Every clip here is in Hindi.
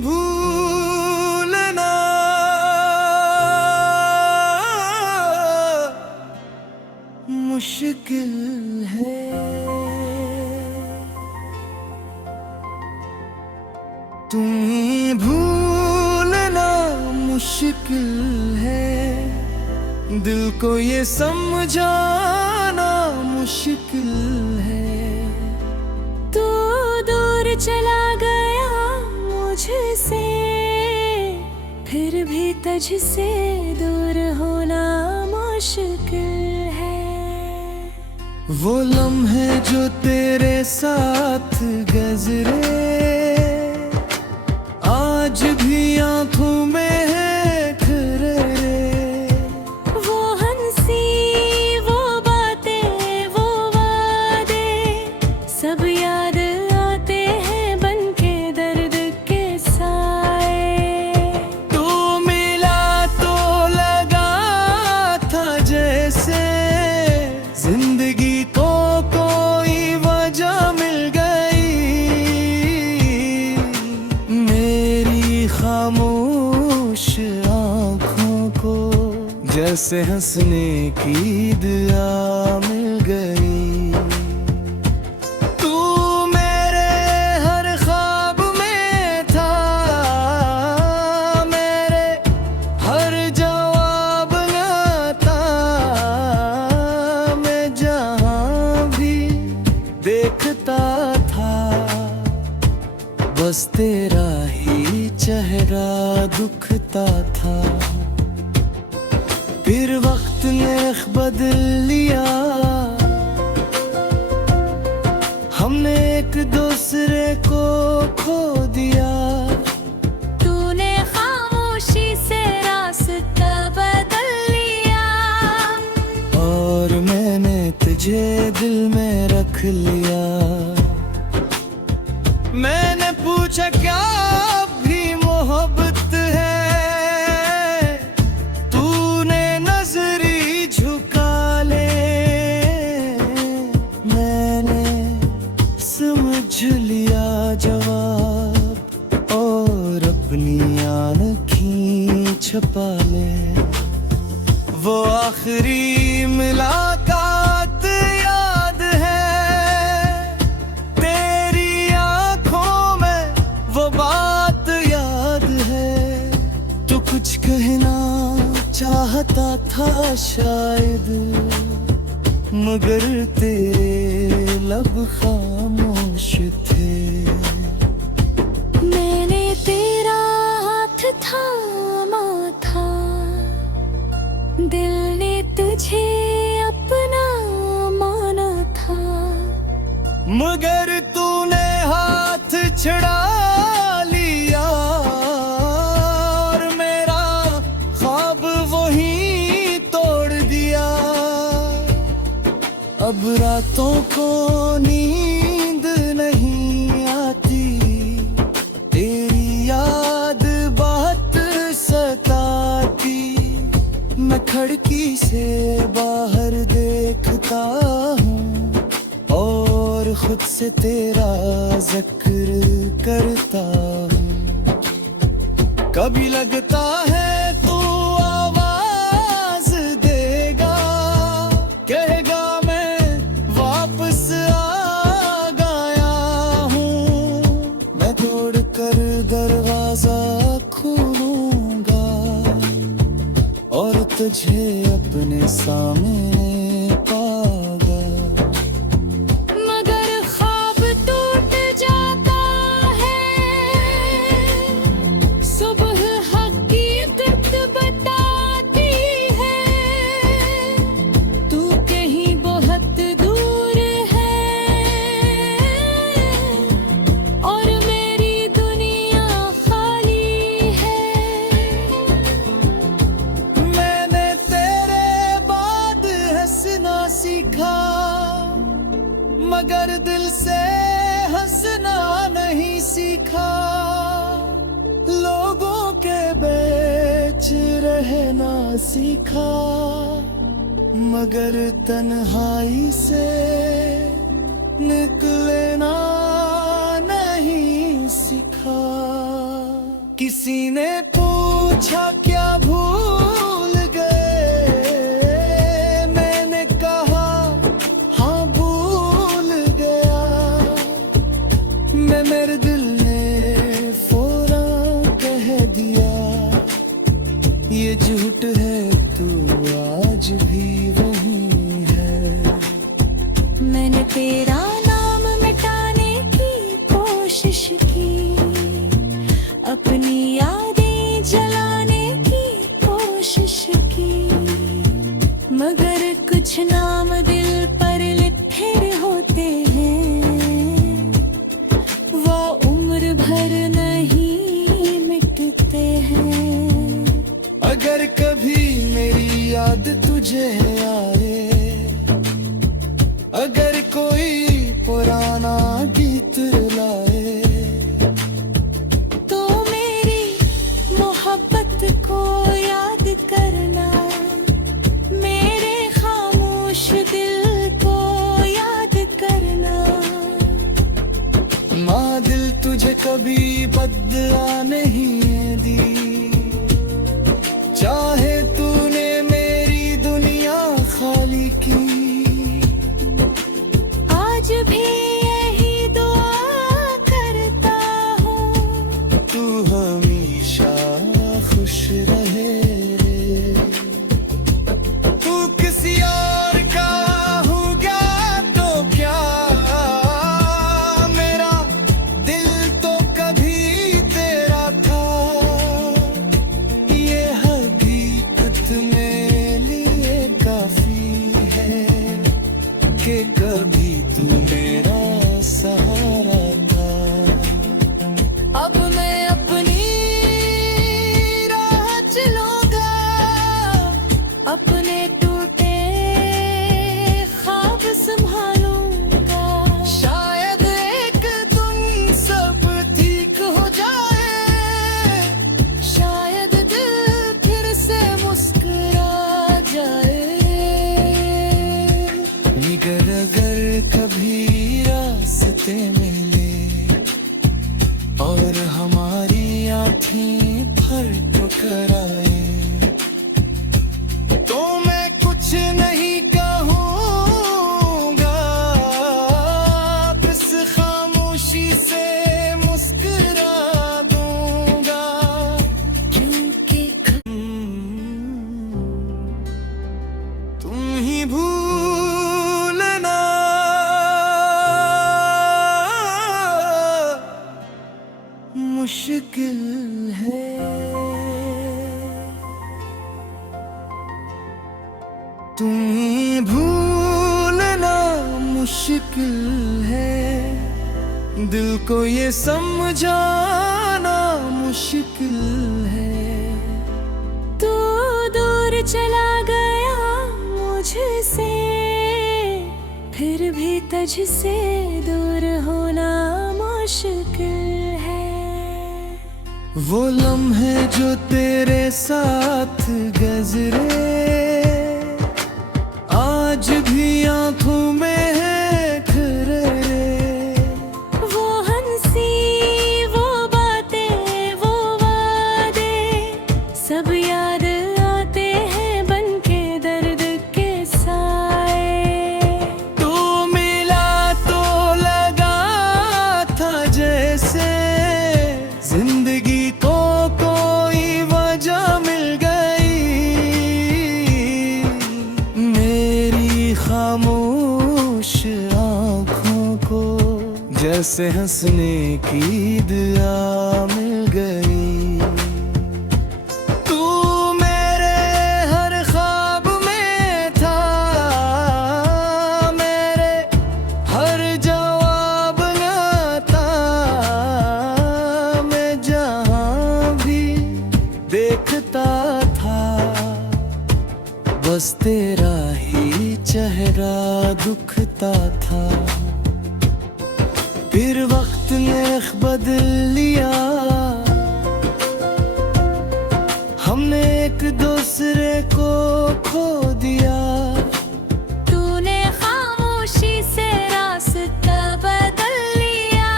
भूलना मुश्किल है। तुम्हें भूलना मुश्किल है, दिल को ये समझाना मुश्किल है। तू दूर चला गया मुझसे, फिर भी तुझसे दूर होना मुश्किल है। वो लम्हे जो तेरे साथ गुज़रे आज भी आंखों में है खरे। वो हंसी, वो बातें, वो वादे सब याद आते हैं बनके दर्द के साए। तू मिला तो लगा था जैसे जिंदगी को कोई वजह मिल गई। मेरी खामोश आँखों को जैसे हंसने की दुआ मिल गई। तू मेरे हर ख्वाब में था, मेरे हर जवाब आता। मैं जहाँ भी देखता था बस तेरा ही चेहरा दुखता था। फिर वक्त ने बदल लिया, हमने एक दूसरे को खो दिया। तूने खामोशी से रास्ता बदल लिया, और मैंने तुझे दिल में रख लिया। मैंने पूछा क्या भी मोहब्बत है, तूने नजरी झुका ले। मैंने समझ लिया जवाब और अपनी आँखें छुपा ले। वो आखिरी मुलाकात याद है, तेरी आंखों में वो बात याद है। तू कुछ कहना चाहता था शायद, मगर तेरे लब खामोश थे। मैंने तेरा हाथ थामा था, दिल ने तुझे अपना माना था। मगर तूने हाथ छड़ा लिया, और मेरा ख्वाब वही तोड़ दिया। अब रातों को नींद नहीं आती, तेरी याद बहुत सताती। मैं खिड़की से बाहर देखता हूँ और खुद से तेरा जिक्र करता हूँ। कभी लगता है तू आवाज देगा, कहेगा मैं वापस आ गया हूँ। मैं तोड़ कर दरवाजा खोलूंगा और तुझे अपने सामने पागा। मगर ख्वाब टूट जाता है, सुबह हकीकत बताती है। तू कहीं बहुत दूर है और मेरी दुनिया खाली है। मैंने तेरे बाद हंसना सीखा, मगर दिल से हंसना नहीं सीखा। लोगों के बीच रहना सीखा, मगर तन्हाई से निकलना नहीं सीखा। किसी ने पूछा क्या भूल गए, मैंने कहा हाँ भूल गया। मेरे दिल ने फौरन कह दिया ये झूठ है, तू आज भी वही है। मैंने तेरा नाम मिटाने की कोशिश की, अपनी यादें जलाने की कोशिश की, मगर कुछ नाम दिल पर लिखे होते हैं, वो उम्र भर नहीं मिटते हैं। अगर कभी मेरी याद तुझे आए, अगर कोई पुराना गीत लाए, तो मेरी मोहब्बत को याद करना, मेरे खामोश दिल को याद करना। माँ दिल तुझे कभी बदला नहीं दी, चाहे तूने मेरी दुनिया खाली की। आज भी यही दुआ करता हूँ, तू हमेशा खुश रहे। तू किसी और का हो गया तो क्या, मेरा दिल तो कभी तेरा था। ये हकीकत मेरे लिए काफी है कि कभी तू मेरा सहारा था। अब मैं अपनी राह चलूंगा, अपने टूटे ख्वाब संभालूंगा। शायद एक दिन सब ठीक हो जाए, शायद दिल फिर से मुस्कुरा जाए। निगर अगर कभी रास्ते मिले और हमारी आँखें भर टकराए, तो मैं कुछ नहीं कहूँगा, बस खामोशी से मुस्कुरा दूंगा। क्योंकि तुम ही भूलना मुश्किल है। तुम ही भूलना मुश्किल है, दिल को ये समझाना मुश्किल है। तू दूर चला गया मुझसे, फिर भी तुझसे दूर होना मुश्किल है। वो लम्हे जो तेरे साथ गुजरे, आज भी आंखों में है खरे। वो हंसी, वो बातें, वो वादे, सब याद आते हैं बनके दर्द के साए। तू मिला तो लगा था जैसे जिंदगी को कोई वजह मिल गई। मेरी खामोश आँखों को जैसे हंसने की दुआ मिल गई। तू मेरे हर ख्वाब में था, मेरे हर जवाब आता। मैं जहाँ भी देखता था, बस तेरा ही चेहरा दुखता था। फिर वक्त ने बदल लिया, हमने एक दूसरे को खो दिया। तूने खामोशी से रास्ता बदल लिया,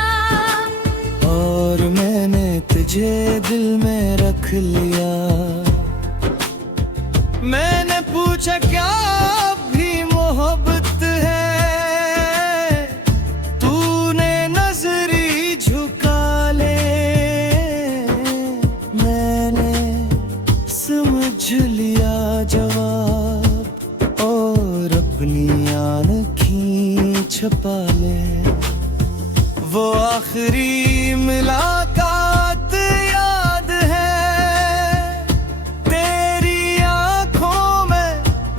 और मैंने तुझे दिल में लिया। मैंने पूछा क्या भी मोहब्बत है, तूने नजरी झुका ले। मैंने समझ लिया जवाब और अपनी आँखें छुपा ले। वो आखिरी मुलाकात याद है, तेरी आंखों में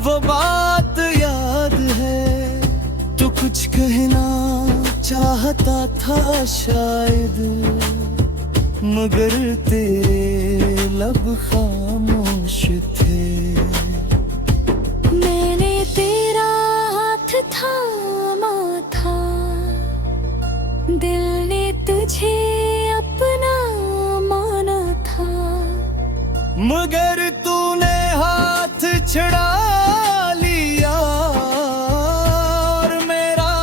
वो बात याद है। तू कुछ कहना चाहता था शायद, मगर तेरे लब खामोश थे। मैंने तेरा हाथ थामा था, दिल ने तुझे अपना माना था। मगर तूने हाथ छड़ा लिया और मेरा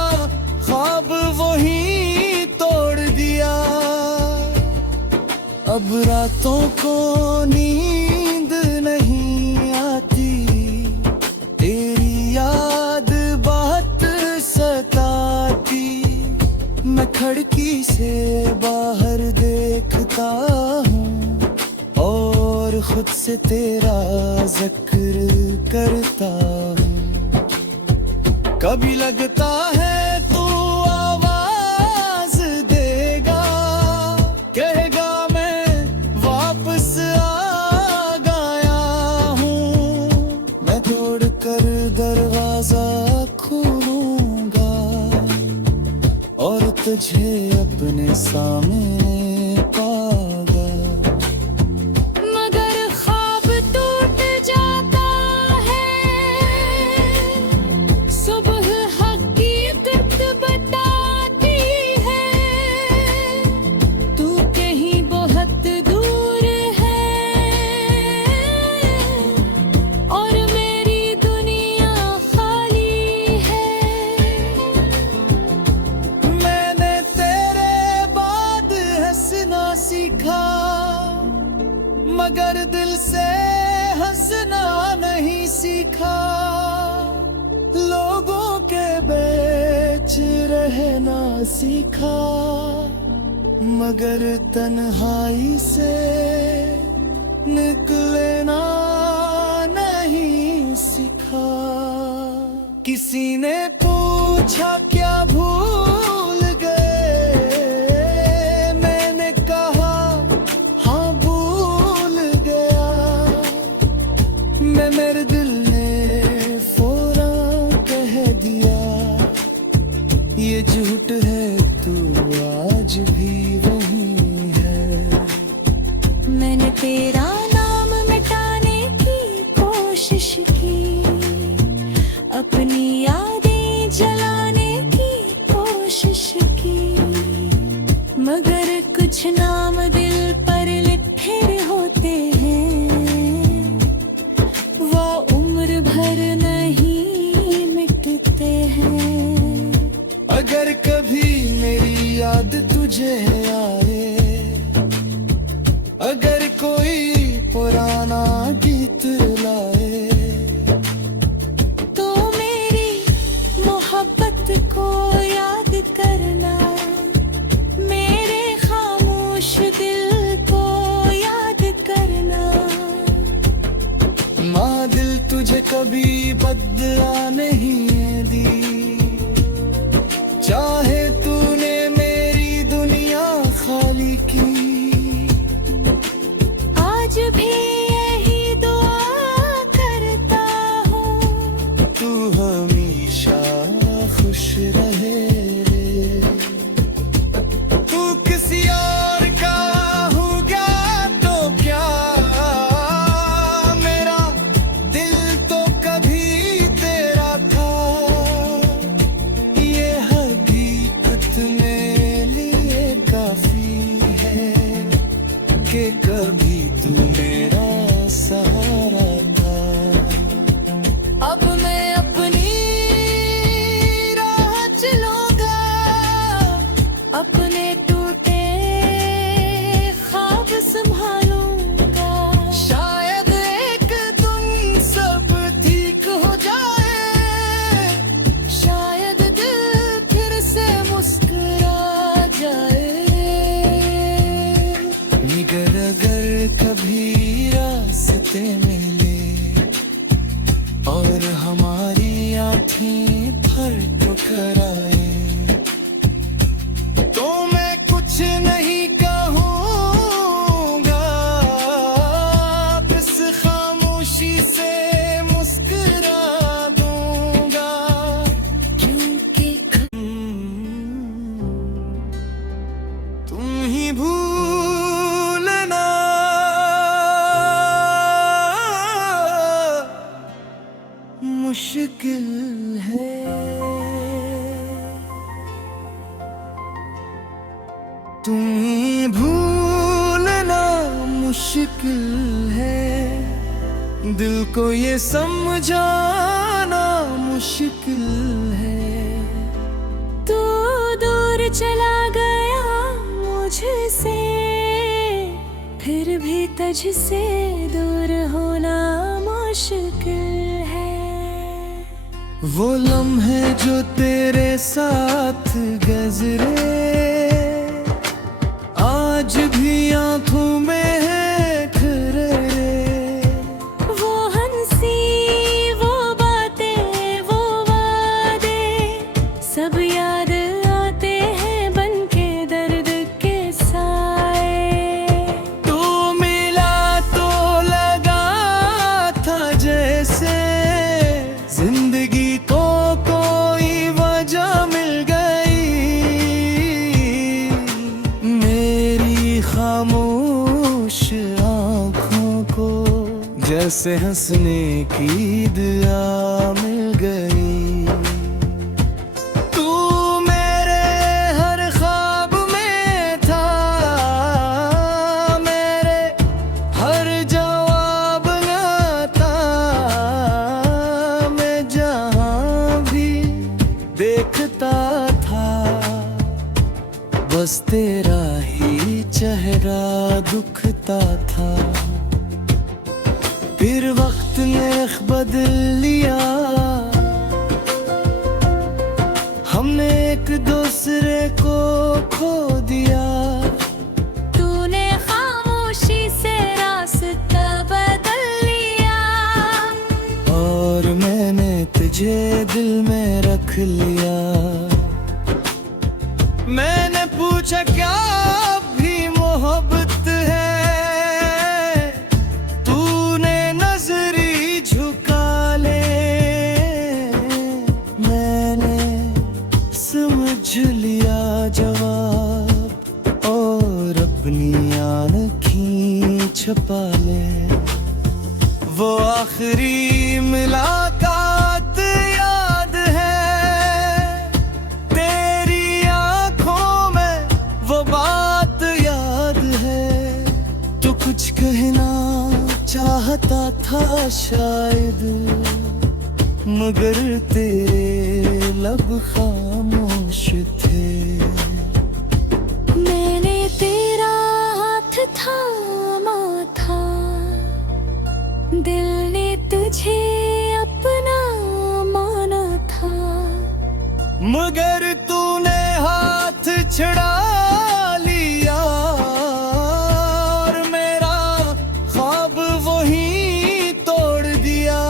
ख्वाब वही तोड़ दिया। अब रातों को नींद नहीं आती, तेरी याद बहुत सताती। मैं खिड़की से बाहर देखता हूँ और खुद से तेरा जिक्र करता हूँ। कभी लगता है तू आवाज देगा, कहेगा मैं वापस आ गया हूँ। मैं तोड़ कर दरवाजा खोलूंगा और तुझे अपने सामने पागा। मगर ख्वाब टूट जाता है, सुबह हकीकत बताती है। तू कहीं बहुत दूर है और मेरी दुनिया खाली है। मैंने तेरे बाद हंसना सीखा, मगर दिल से हंसना नहीं सीखा। लोगों के बीच रहना सीखा, मगर तन्हाई से निकलना नहीं सीखा। किसी ने पूछा क्या भूल गए, मैंने कहा हाँ भूल गया। मैं मेरे दिल ने फौरन कह दिया, ये झूठ है तू आज भी वही है। मैंने तेरा नाम मिटाने की कोशिश की, अपनी यादें जलाने की कोशिश की। मगर कुछ नाम दिल पर लिखे होते हैं, वो उम्र भर नहीं मिटते हैं। अगर कभी मेरी याद तुझे आए, अगर कोई पुराना गीत लाए, तो मेरी मोहब्बत को याद करना, मेरे खामोश दिल को याद करना। माँ दिल तुझे कभी बदला नहीं दी, चाहे तूने मेरी दुनिया खाली की। आज भी यही दुआ करता हूँ, तू हमेशा खुश रहे रे। तू किसी और का हो गया तो क्या, मेरा दिल तो कभी तेरा था। ये हकीकत मेरे लिए काफी है कि कभी तू मेरा सहारा था। अब मैं अपनी राह चलूंगा, अपने टूटे ख्वाब संभालूंगा। भूलना मुश्किल है। तुम्हें भूलना मुश्किल है, दिल को ये समझाना मुश्किल है। तू दूर चला गया मुझसे, फिर भी तुझसे दूर होना मुश्किल है। वो लम्हे जो तेरे साथ गुजरे आज भी आंखों में है खरे। वो हंसी, वो बातें, वो वादे सब याद आते हैं बनके दर्द के साए। तू मिला तो लगा था जैसे जिंदगी को कोई वजह मिल गई। मेरी खामोश आँखों को जैसे हंसने की दुआ मिल गई। तू मेरे हर ख्वाब में था, मेरे हर जवाब आता। मैं जहाँ भी देखता था बस तेरा ही चेहरा दुखता था। फिर वक्त ने बदल लिया, हमने एक दूसरे को खो दिया। तूने खामोशी से रास्ता बदल लिया, और मैंने तुझे दिल में रख लिया। मैंने पूछा क्या अब भी मोहब्बत है, तूने नजरी झुका ले। मैंने समझ लिया जवाब और अपनी आँखें छुपा ले। वो आखिरी मुलाकात याद है, तेरी आंखों में वो बात याद है। तो कुछ कहना चाहता था शायद, मगर तेरे लब खामोश थे। मैंने तेरा हाथ थामा था, दिल ने तुझे अपना माना था। मगर तूने हाथ छुड़ा लिया, और मेरा ख्वाब वही तोड़ दिया।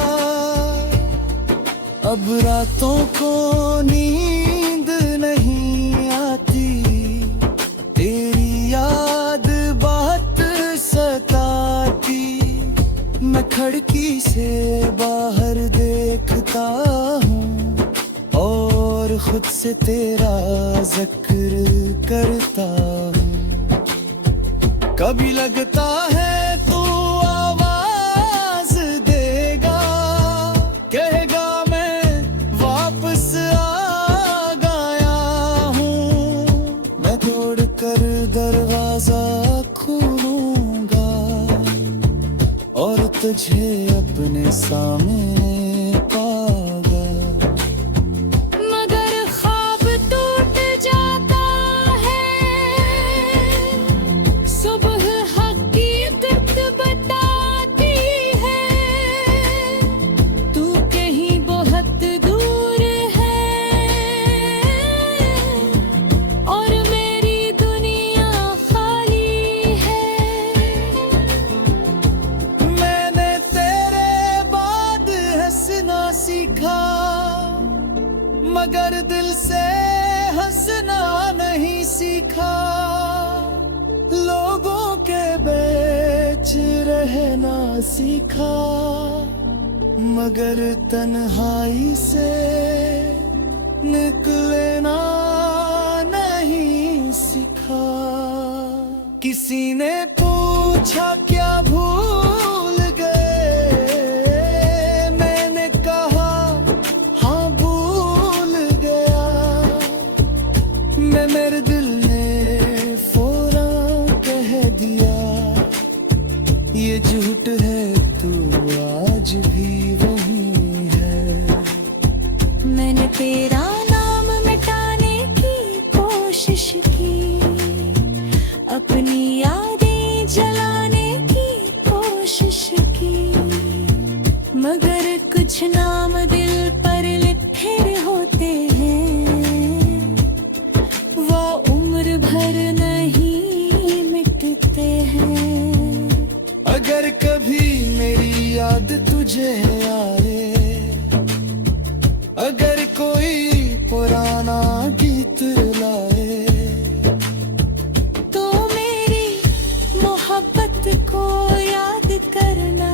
अब रातों को नींद नहीं आती, तेरी याद बात सताती। मैं खिड़की से बाहर देखता हूँ और खुद से तेरा जिक्र करता हूँ। कभी लगता है तू आवाज देगा, कहेगा मैं वापस आ गया हूँ। मैं तोड़ कर दरवाजा खोलूंगा और तुझे अपने सामने पागा। मगर ख्वाब टूट जाता है, सुबह हकीकत बताती है। तू कहीं बहुत दूर है और मेरी दुनिया खाली है। मैंने तेरे बाद हंसना सीखा, मगर दिल से हंसना नहीं सीखा। लोगों के बीच रहना सीखा, मगर तन्हाई से निकलना नहीं सीखा। किसी ने पूछा क्या भूल गए, मैंने कहा हाँ भूल गया। मैं मेरे दिल ने फौरन कह दिया, ये झूठ है तू आज भी वही है। मैंने तेरा नाम मिटाने की कोशिश की, अपनी यादें जलाने की कोशिश की, मगर कुछ नाम दिल पर लिखे होते हैं, वो उम्र भर नहीं मिटते हैं। अगर कभी मेरी याद तुझे आए, अगर कोई पुराना गीत लाए, तो मेरी मोहब्बत को याद करना,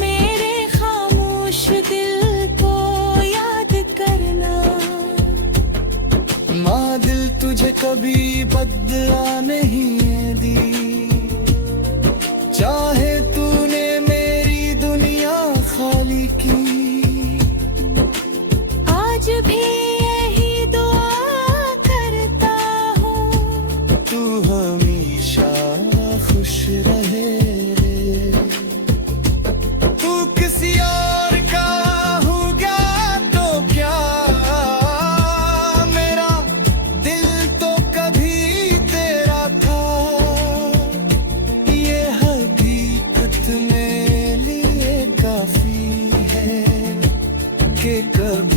मेरे खामोश दिल को याद करना। माँ दिल तुझे कभी बदला नहीं दी, चाहे तूने मेरी दुनिया खाली की। आज भी यही दुआ करता हूँ, तू हमेशा खुश रहे रे। तू किसी और का होगा तो क्या, मेरा दिल तो कभी तेरा था। ये हकीकत मेरे लिए काफी है कि कभी